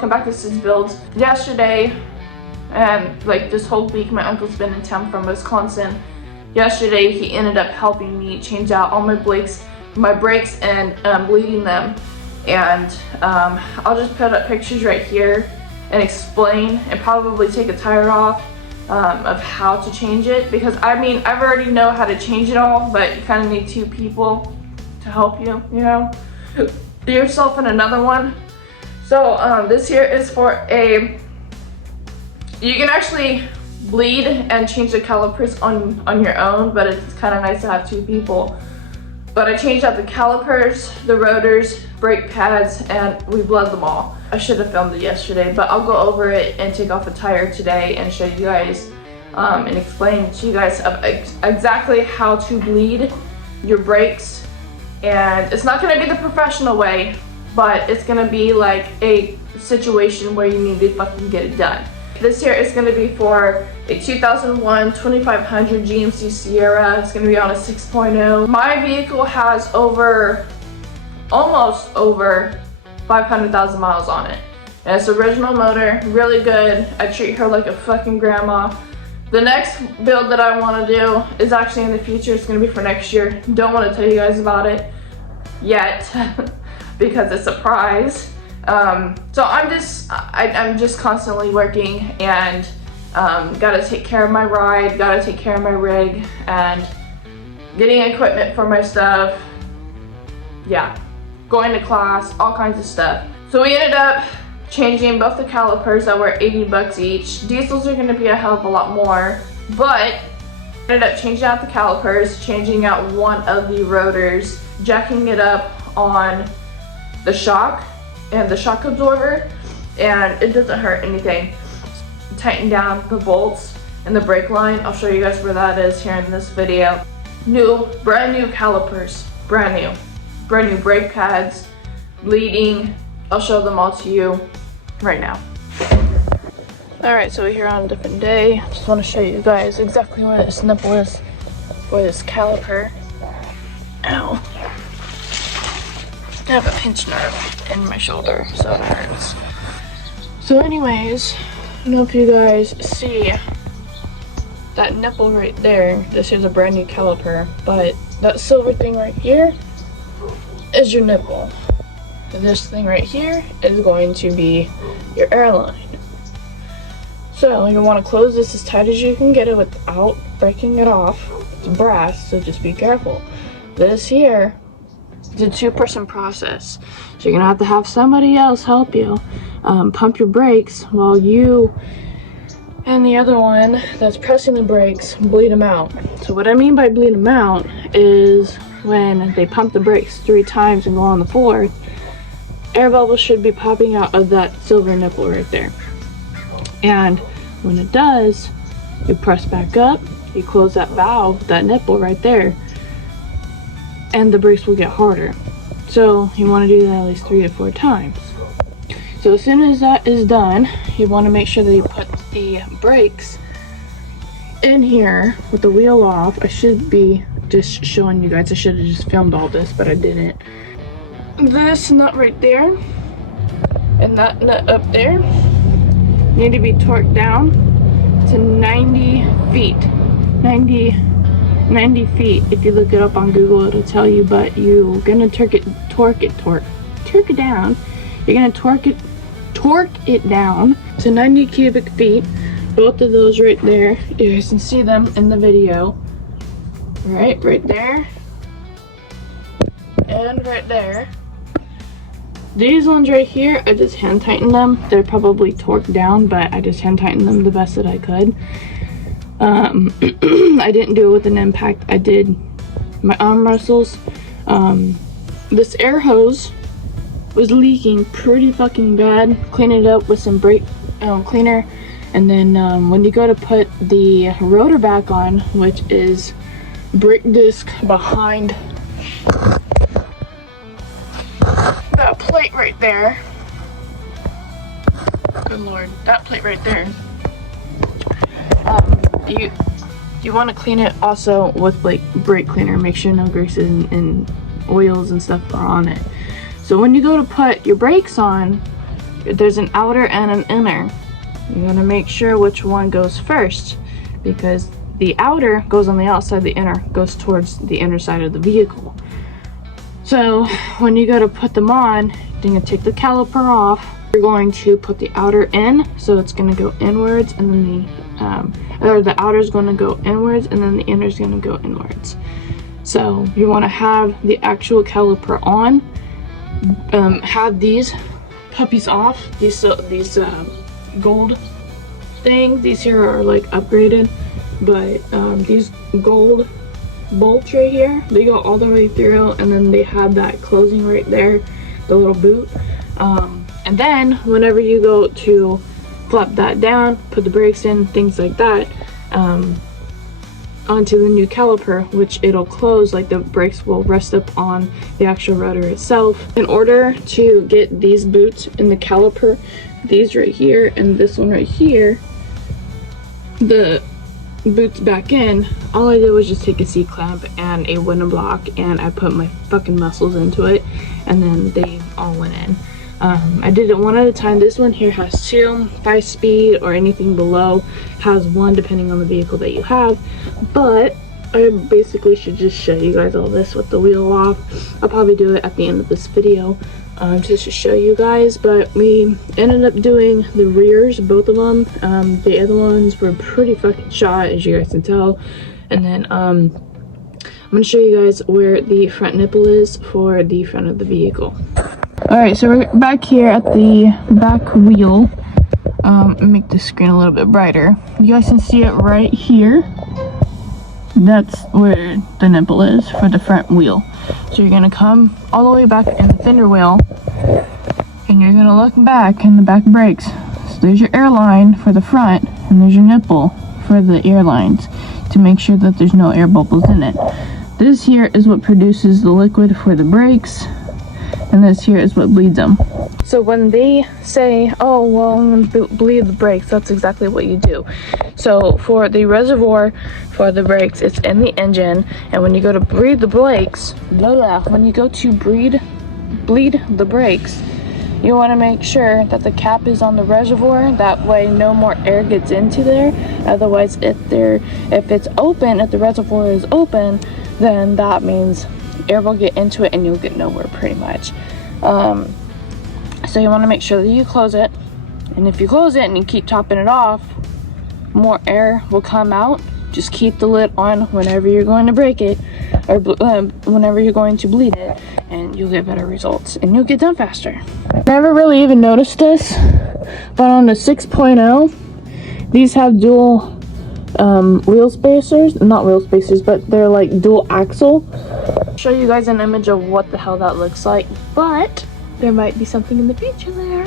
Come back to Sid's builds. Yesterday, and like this whole week, my uncle's been in town from Wisconsin. Yesterday, he ended up helping me change out all my brakes and bleeding them. And I'll just put up pictures right here and explain and probably take a tire off of how to change it, because I mean, I've already know how to change it all, but you kind of need two people to help you, you know, yourself and another one. So this here is for you can actually bleed and change the calipers on your own, but it's kind of nice to have two people. But I changed out the calipers, the rotors, brake pads, and we bled them all. I should have filmed it yesterday, but I'll go over it and take off a tire today and show you guys and explain to you guys exactly how to bleed your brakes. And it's not going to be the professional way, but it's going to be like a situation where you need to fucking get it done. This here is going to be for a 2001 2500 GMC Sierra. It's going to be on a 6.0. My vehicle has almost over 500,000 miles on it. And it's original motor, really good. I treat her like a fucking grandma. The next build that I want to do is actually in the future. It's going to be for next year. Don't want to tell you guys about it yet because it's a surprise. So I'm just constantly working and gotta take care of my ride, gotta take care of my rig, and getting equipment for my stuff. Yeah, going to class, all kinds of stuff. So we ended up changing both the calipers that were 80 bucks each. Diesels are gonna be a hell of a lot more, but ended up changing out the calipers, changing out one of the rotors, jacking it up on the shock and the shock absorber, and it doesn't hurt anything. Tighten down the bolts and the brake line. I'll show you guys where that is here in this video. Brand new calipers, brand new brake pads, bleeding. I'll show them all to you right now. All right, so we're here on a different day. Just want to show you guys exactly where this nipple is for this caliper. Ow. I have a pinched nerve in my shoulder, so it hurts. So anyways, I don't know if you guys see that nipple right there. This is a brand new caliper, but that silver thing right here is your nipple. This thing right here is going to be your airline. So you want to close this as tight as you can get it without breaking it off. It's brass, so just be careful. This here, it's a two-person process, so you're gonna have somebody else help you pump your brakes while you and the other one that's pressing the brakes bleed them out. So what I mean by bleed them out is when they pump the brakes 3 times and go on the 4th, air bubbles should be popping out of that silver nipple right there. And when it does, you press back up, you close that valve, that nipple right there, and the brakes will get harder. So you want to do that at least 3 to 4 times. So as soon as that is done, you want to make sure that you put the brakes in here with the wheel off. I should be just showing you guys. I should have just filmed all this, but I didn't. This nut right there and that nut up there need to be torqued down to 90 feet. 90 feet. If you look it up on Google, it'll tell you, but you're gonna torque it down. You're gonna torque it down to 90 cubic feet. Both of those right there, you guys can see them in the video. Right there, and right there. These ones right here, I just hand tightened them. They're probably torqued down, but I just hand tightened them the best that I could. I didn't do it with an impact. I did my arm wrestles. This air hose was leaking pretty fucking bad. Clean it up with some brake cleaner, and then when you go to put the rotor back on, which is brake disc behind that plate right there. Good lord, that plate right there. You want to clean it also with like brake cleaner. Make sure no greases and oils and stuff are on it. So when you go to put your brakes on, there's an outer and an inner. You gotta make sure which one goes first, because the outer goes on the outside, the inner goes towards the inner side of the vehicle. So when you go to put them on, you're gonna take the caliper off. You're going to put the outer in, so it's gonna go inwards, and then the outer is gonna go inwards, and then the inner is gonna go inwards. So you want to have the actual caliper on. Have these puppies off. These gold things. These here are like upgraded, but these gold bolts right here, they go all the way through, and then they have that closing right there, the little boot. And then whenever you go to flap that down, put the brakes in, things like that, onto the new caliper, which it'll close, like the brakes will rest up on the actual rotor itself. In order to get these boots in the caliper, these right here and this one right here, the boots back in, all I did was just take a C-clamp and a wooden block, and I put my fucking muscles into it, and then they all went in. I did it one at a time. This one here has 2, 5-speed or anything below has 1 depending on the vehicle that you have, but I basically should just show you guys all this with the wheel off. I'll probably do it at the end of this video just to show you guys, but we ended up doing the rears, both of them. The other ones were pretty fucking shot, as you guys can tell. And then I'm gonna show you guys where the front nipple is for the front of the vehicle. Alright, so we're back here at the back wheel. Make the screen a little bit brighter. You guys can see it right here. That's where the nipple is for the front wheel. So you're gonna come all the way back in the fender wheel, and you're gonna look back in the back brakes. So there's your air line for the front, and there's your nipple for the air lines to make sure that there's no air bubbles in it. This here is what produces the liquid for the brakes, and this here is what bleeds them. So when they say, oh, well, I'm gonna bleed the brakes, that's exactly what you do. So for the reservoir for the brakes, it's in the engine, and when you go to bleed the brakes, when you go to bleed the brakes, you want to make sure that the cap is on the reservoir. That way no more air gets into there. Otherwise, if it's open, if the reservoir is open, then that means air will get into it and you'll get nowhere pretty much. So you want to make sure that you close it, and if you close it and you keep topping it off, more air will come out. Just keep the lid on whenever you're going to break it, or whenever you're going to bleed it, and you'll get better results and you'll get done faster. Never really even noticed this, but on the 6.0, these have dual wheel spacers, not wheel spacers, but they're like dual axle. I'll show you guys an image of what the hell that looks like, but there might be something in the future there.